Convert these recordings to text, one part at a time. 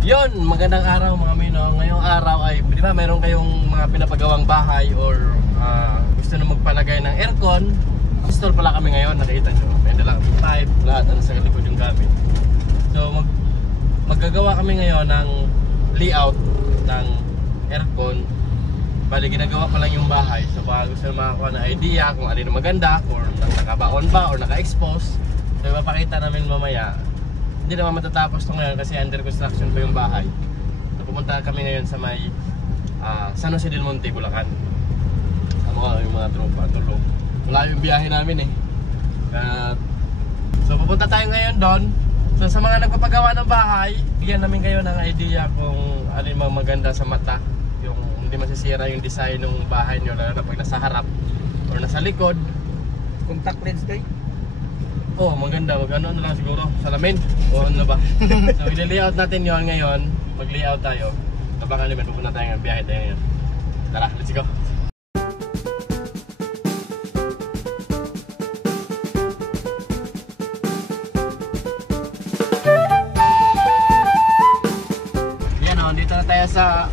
Yon, magandang araw mga mino. Ngayong araw ay, di ba, meron kayong mga pinapagawang bahay or gusto na magpalagay ng aircon. Install pala kami ngayon, nakita nyo. May dalang pipe, lahat ano sa likod yung gamit. So, maggagawa kami ngayon ng layout ng aircon. Bali, ginagawa pa lang yung bahay. So, baka gusto na makakuha ng idea kung alin na maganda, or nakabaon ba, or naka-expose. So, ipapakita namin mamaya. Hindi naman matatapos ito ngayon kasi under construction pa yung bahay. So, pupunta kami ngayon sa may San Jose del Monte, Bulacan. Sama yung mga tropa, tulog. Wala yung biyahe namin eh. So pupunta tayo ngayon doon. So sa mga nagpapagawa ng bahay, bigyan namin kayo ng idea kung alin mga maganda sa mata. Yung hindi masisira yung design ng bahay nyo, lalo na pag nasa harap or nasa likod. Contact lens kayo? Oh, maganda. Mag-ano na lang siguro. Salamin. O ano ba? So, i-layout natin yon ngayon. Mag-layout tayo. Tabangan naman. Pupunta tayo ng biyahe tayo ngayon. Tara, let's go. Yan o. Dito na tayo sa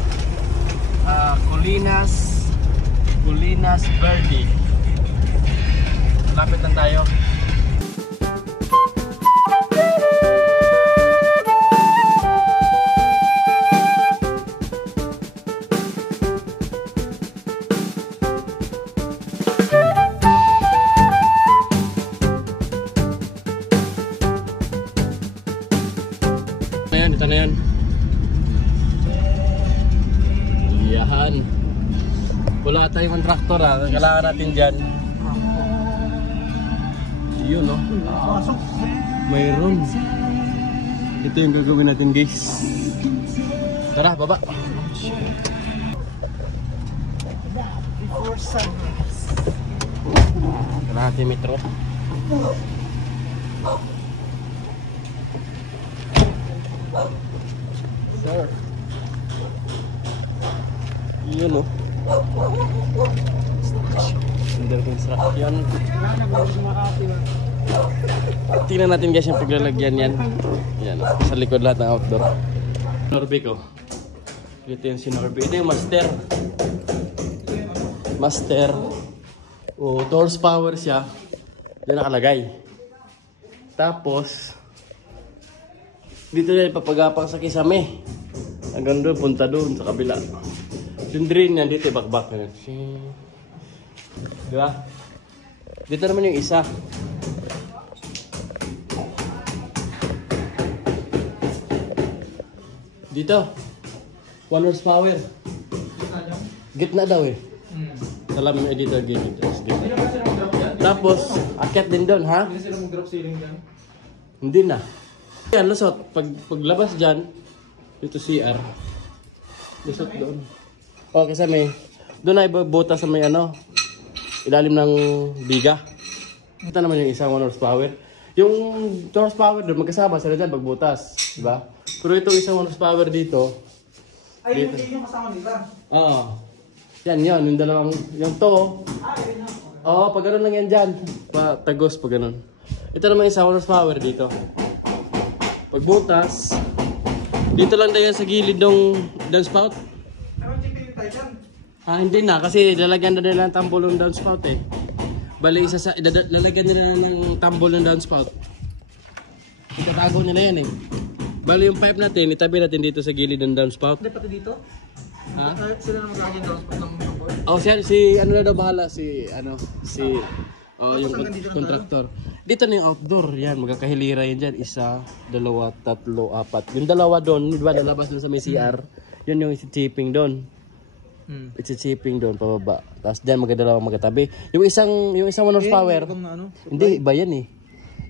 Colinas Verde. Lapit lang tayo. Dito na yan. Iyahan. Wala tayong traktor ha. Kailangan natin dyan. Yun no. Mayroon. Ito yung gagawin natin guys. Tara, baba. Before sunrise. Tara natin metro. Sir. Yun o. Under construction. Tingnan natin guys yung paglalagyan yan. Yan, sa likod lahat ng outdoor. Norbic o. Ito yung si Norbic. Ito yung Master. O, 2 horsepower siya. Yan nakalagay. Tapos dito na ipapagapang sa kisame. Hanggang doon, punta doon sa kabila. Yung drain yan, dito ibakbak. Diba? Dito naman yung isa. Dito 1 horsepower. Gitna daw eh. Salam yung editor dito. Tapos, akyat din doon, ha? Hindi sila mag-drop ceiling dyan? Hindi na. Yan, lusot. Paglabas dyan, dito CR. Lusot doon. O, kasi doon ay butas sa may ilalim ng biga. Ito naman yung isang 1 horsepower. Yung 2 horsepower doon, magkasama sila dyan pagbutas. Diba? Pero itong isang 1 horsepower dito. Ay, yung kasama nila? Oo. Yan, yung dalawang, yung to. Oo, pag ganun lang yan dyan. Tagos pag ganun. Ito naman isang 1 horsepower dito. Pagbutas, dito lang tayo sa gilid ng downspout. Pero GPU tayo dyan? Hindi na, kasi lalagyan na nila ng tambol ng downspout eh. Bali, lalagyan nila ng tambol ng downspout. Itatago nila yan eh. Bali, yung pipe natin, itabi natin dito sa gilid ng downspout. Hindi pati dito? Ha? Sila na magkakaroon ng downspout ng tambol? Oh, si ano na daw bahala, yung contractor. Dito na yung outdoor, yan, magkakahilira yan dyan. 1, 2, 3, 4. Yung dalawa doon, di ba, lalabas doon sa may CR. Yun yung chipping doon. Chipping doon, pababa. Tapos dyan, magdalawang magkatabi. Yung isang 1 horsepower, hindi, iba yan eh.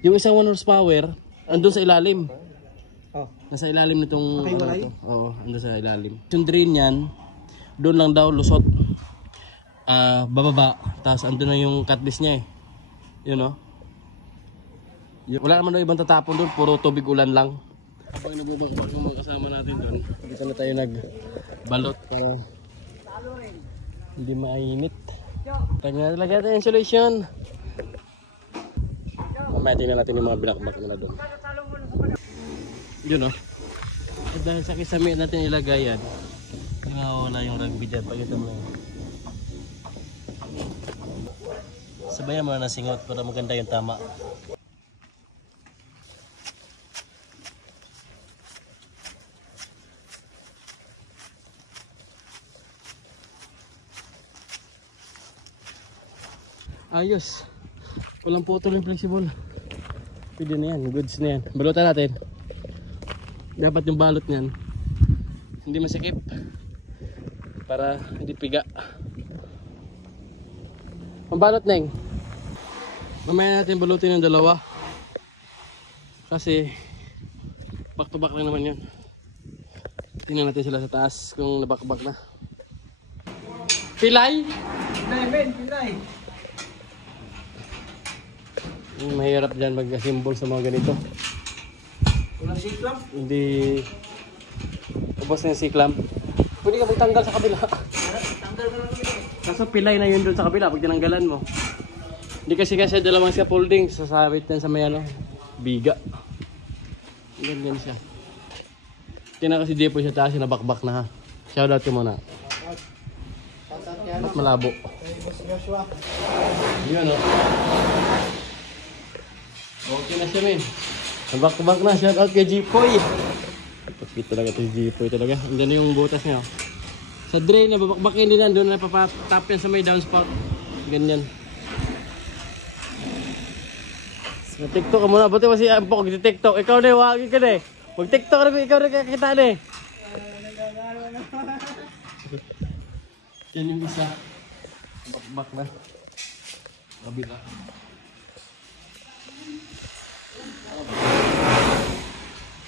Yung isang 1 horsepower, andun sa ilalim. Nasa ilalim nitong, oo, andun sa ilalim. Yung drain yan, doon lang daw lusot. Bababa. Tapos andun na yung cutlass niya eh. Yun o. Wala naman daw ibang tatapon doon, puro tubig ulan lang. Habang nabubakbak yung mga kasama natin doon, dito na tayo nagbalot para hindi mainit. Tanya talaga natin insulation. Mamaya tingnan natin yung mga binakbak nila doon. Yun o. dahil sa kisame natin ilagay yan, wala yung rugby dyan. Pagkita mo lang. Sabayan mo na ng singot para maganda yung tama. Ayos. Walang putol yung flexible. Pwede na yan. Goods na yan. Balutan natin. Dapat yung balot niyan hindi masikip para hindi piga. Ang balot, Neng. Mamaya natin balutin yung dalawa. Kasi back to back lang naman yun. Tingnan natin sila sa taas kung nabakbak na. Pilay? Pilay, Ben, pilay. Mahirap dyan mag-symbol sa mga ganito. Walang siklam. Hindi ubos na yung siklam. Pwede ka magtanggal sa kabila. Tanggal ka lang kami. Kaso pilay na yun doon sa kabila pag tinanggalan mo. Hindi kasi dalawang scaffolding sasabit yan sa may ano, biga. Ganyan siya. Tingnan kasi depo siya taas, nabakbak na ha. Shoutout ko muna. Ba't malabo? Yun o. Okay na siya, men. Nabakbak na. Shoutout kay Jipoy. Pagkita talaga ito si Jipoy talaga. Andiyan yung butas niya. Sa drain, nababakbakin din yan. Doon na papatap yan sa may downspout. Ganyan. Mag-tiktok ka muna. Buti mo si Ampok di-tiktok. Ikaw na, wagi ka na. Mag-tiktok na. Ikaw na kakita na. Yan yung isa. Bakbak na. Kabila.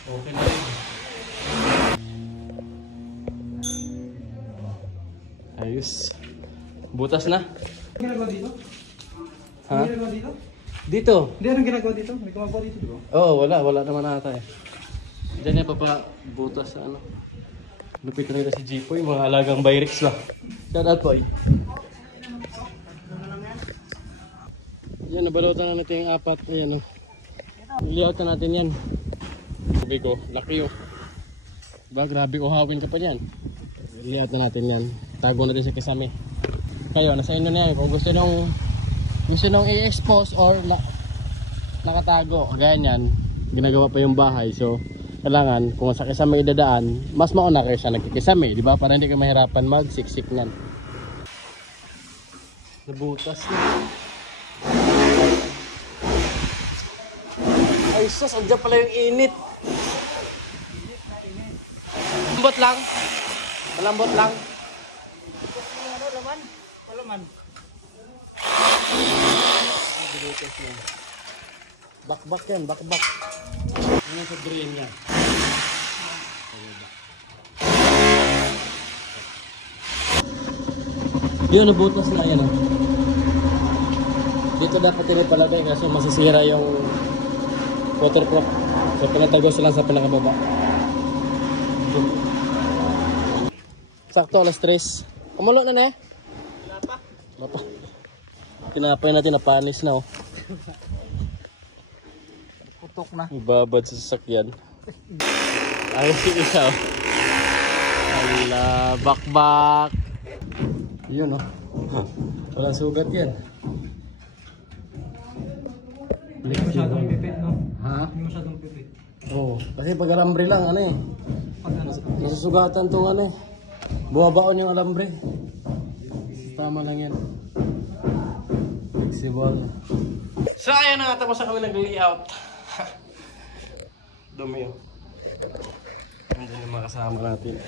Okay na rin. Ayos. Butas na. Ano ginagawa dito? Ha? Ano ginagawa dito? Dito. Hindi, anong ginagawa dito? May gumagawa dito, di ba? Oo, wala naman ata eh. Diyan yan papabutas sa ano. Lupit na rin si Jipoy, mga alagang Bayrix ba. Shoutout po. Yan, nabalutan na natin yung apat. Ayan o. Layout na natin yan. Sabi ko, laki o. Diba, grabe uhawin ka pa yan. Layout na natin yan. Tago na rin sa kisame. Kayo, nasa inyo na yan. Kung gusto nung i-expose or nakatago, ganyan, ginagawa pa yung bahay. So, kailangan kung sa kisame idadaan, mas mauna kayo sa nagkikisame, di ba? Para hindi kayo mahirapan magsiksik nan. Nabutas na. Ay sus, andyan pala yung init. Malambot lang. Malambot lang. Palaman. Bakbak yan, bakbak. Ano sa drain niya? Yun, nabutas na yan. Dito dapat pinipalagay kasi masisira yung waterproof. So pinatagos lang sa pinakababa. Sakto, alas 3. Kumulo na na eh? Wala pa. Tinapay natin na panis na oh. Putok na. Ibabad sa sasakyan. Ayos yung isa oh. Ala, bakbak. Yun oh. Walang sugat yan. Hindi masyadong pipit, no? Ha? Hindi masyadong pipit. Oo. Kasi pag alambre lang, ano eh. Pag ano? Nasusugatan tong ano eh. Buwabaon yung alambre. Tama lang yan. Flexible. So ayan na nga, tapos na kami nag-layout. Dumi yun. Andiyan yung mga kasama natin.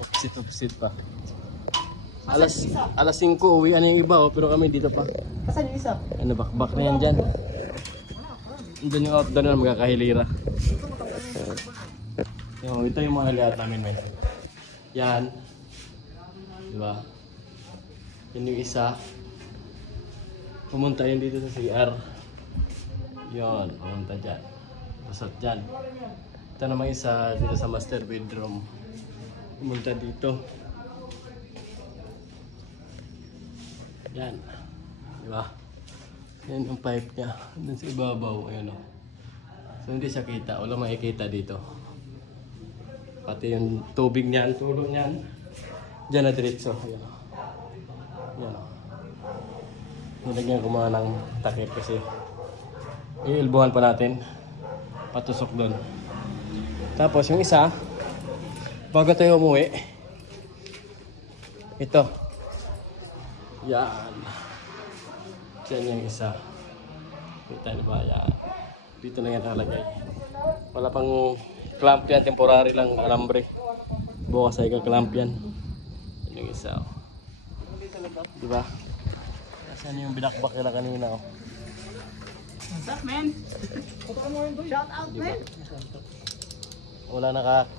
Opsit pa. Alas 5 uwi ano yung iba oh, pero kami dito pa. Asan yung isa? Ano, bakbak na yan dyan. Doon yung outdoor na magkakahilira. Ito yung mga layout namin, men. Yan. Diba? Yan yung isa. Pumunta yun dito sa CR. Yun, pumunta dyan. Pasot dyan. Ito naman isa dito sa master bedroom. Pumunta dito. Yan. Diba? Yan yung pipe niya. Doon sa ibabaw. Ayan o. So hindi siya kita. Wala makikita dito. Pati yung tubig niyan, tulo niyan. Diyan na diretso. Yan. Yan. Nilagyan ko mga ng takip kasi iilbuhan pa natin. Patusok doon. Tapos yung isa, bago tayo umuwi, ito. Yan. Yan yung isa. Kita niyo ba? Yan. Dito na yan nalagay. Wala pang clamp yan. Temporary lang alambre. Bukas ay ka-clamp yan. Yan yung isa. Diba? Saan yung binakbak nila kanina? What's up, man? Shout out, man.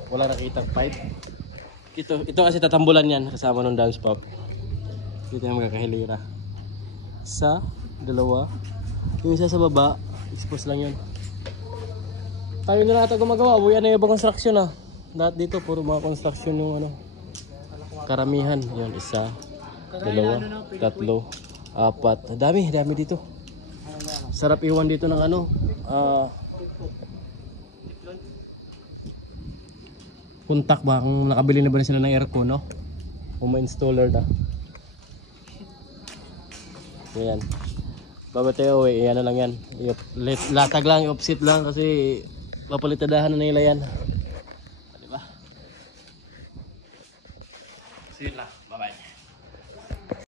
Wala nakitang pipe. Ito kasi tatambulan yan kasama nung dance pop. Dito yung magkakahilira. Isa, dalawa. Yung isa sa baba, expose lang yun. Tayo na natin gumagawa. Uwi na yung ibang construction ah. Lahat dito, puro mga construction yung ano. Karamihan. Yun, isa, dalawa, tatlo, apat. Dami dito. Sarap iwan dito ng ano. Kontak ba kung nakabili na ba sila ng aircon, no? Kung may installer na. Ayan. Bago tayo uwi, ano lang yan. Latag lang, offset lang kasi papalitadahan na nila yan.